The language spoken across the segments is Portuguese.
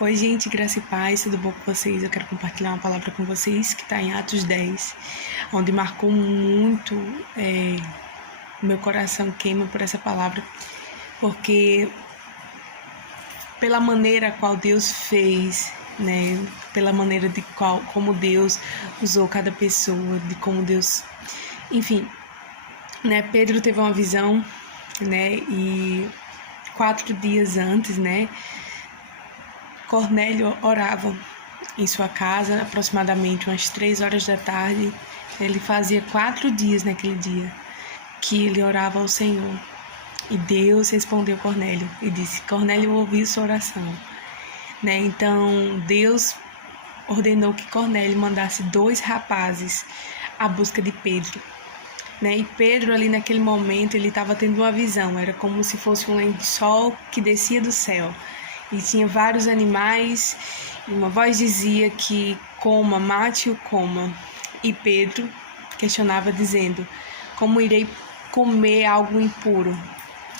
Oi, gente, graça e paz, tudo bom com vocês? Eu quero compartilhar uma palavra com vocês que está em Atos 10, onde marcou muito, meu coração queima por essa palavra, porque pela maneira qual Deus fez, né, pela maneira como Deus usou cada pessoa, de como Deus, enfim, né, Pedro teve uma visão, né, e 4 dias antes, né, Cornélio orava em sua casa, aproximadamente umas 3 horas da tarde. Ele fazia 4 dias naquele dia que ele orava ao Senhor. E Deus respondeu Cornélio e disse: Cornélio ouviu sua oração. Né? Então, Deus ordenou que Cornélio mandasse 2 rapazes à busca de Pedro. Né? E Pedro, ali naquele momento, ele estava tendo uma visão. Era como se fosse um lençol que descia do céu. E tinha vários animais, e uma voz dizia que coma, mate-o, coma. E Pedro questionava dizendo: como irei comer algo impuro?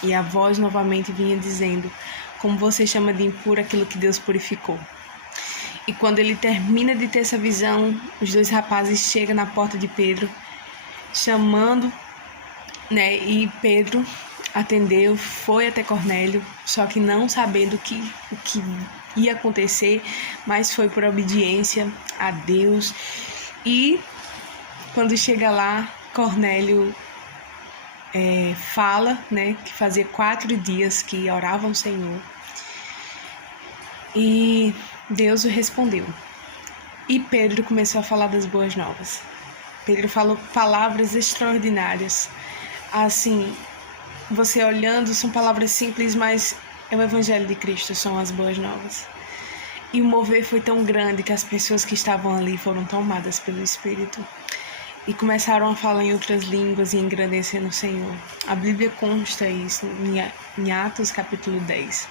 E a voz novamente vinha dizendo: como você chama de impuro aquilo que Deus purificou? E quando ele termina de ter essa visão, os 2 rapazes chegam na porta de Pedro, chamando, né? E Pedro atendeu, foi até Cornélio, só que não sabendo o que ia acontecer, mas foi por obediência a Deus. E quando chega lá, Cornélio fala, né, que fazia 4 dias que orava ao Senhor, e Deus o respondeu. E Pedro começou a falar das boas novas. Pedro falou palavras extraordinárias, assim, você olhando, são palavras simples, mas é o Evangelho de Cristo, são as boas novas. E o mover foi tão grande que as pessoas que estavam ali foram tomadas pelo Espírito e começaram a falar em outras línguas e engrandecendo o Senhor. A Bíblia consta isso em Atos capítulo 10.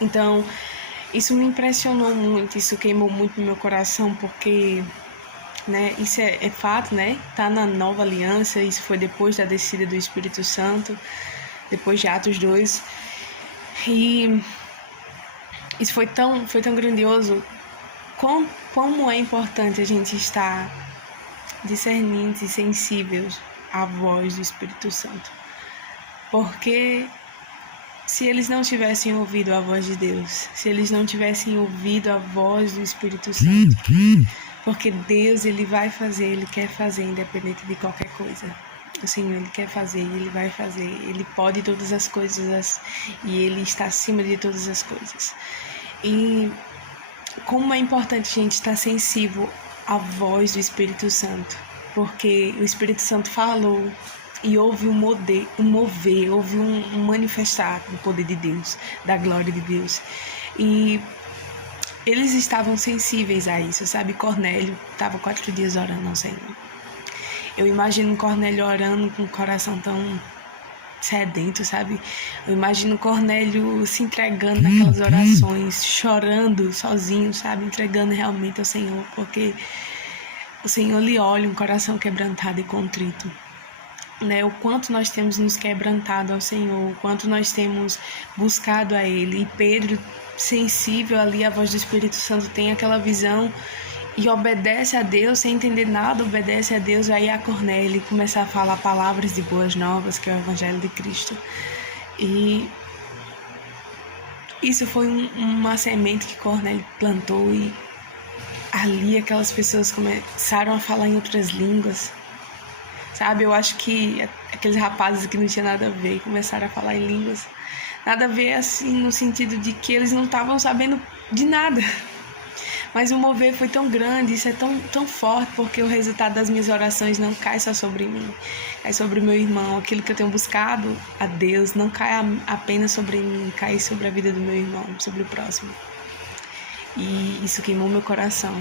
Então, isso me impressionou muito, isso queimou muito no meu coração, porque... né, isso é fato, né? Tá na nova aliança, isso foi depois da descida do Espírito Santo, depois de Atos 2. E isso foi tão grandioso. Como é importante a gente estar discernindo e sensíveis à voz do Espírito Santo. Porque se eles não tivessem ouvido a voz de Deus, se eles não tivessem ouvido a voz do Espírito Santo, porque Deus, Ele vai fazer, Ele quer fazer, independente de qualquer coisa. O Senhor, Ele quer fazer, Ele vai fazer. Ele pode todas as coisas e Ele está acima de todas as coisas. E como é importante a gente estar sensível à voz do Espírito Santo, porque o Espírito Santo falou e houve um mover, houve um manifestar do poder de Deus, da glória de Deus. E eles estavam sensíveis a isso, sabe? Cornélio estava 4 dias orando ao Senhor. Eu imagino Cornélio orando com o coração tão sedento, sabe? Eu imagino Cornélio se entregando naquelas orações, chorando sozinho, sabe? Entregando realmente ao Senhor, porque o Senhor lhe olha um coração quebrantado e contrito. Né, o quanto nós temos nos quebrantado ao Senhor, o quanto nós temos buscado a Ele. E Pedro, sensível ali à voz do Espírito Santo, tem aquela visão e obedece a Deus, sem entender nada, obedece a Deus, aí a Cornélio começar a falar palavras de boas novas, que é o Evangelho de Cristo. E isso foi uma semente que Cornélio plantou, e ali aquelas pessoas começaram a falar em outras línguas. Sabe, eu acho que aqueles rapazes que não tinha nada a ver começaram a falar em línguas. Nada a ver, assim, no sentido de que eles não estavam sabendo de nada. Mas o mover foi tão grande, isso é tão forte, porque o resultado das minhas orações não cai só sobre mim. Cai sobre o meu irmão. Aquilo que eu tenho buscado a Deus não cai apenas sobre mim, cai sobre a vida do meu irmão, sobre o próximo. E isso queimou meu coração.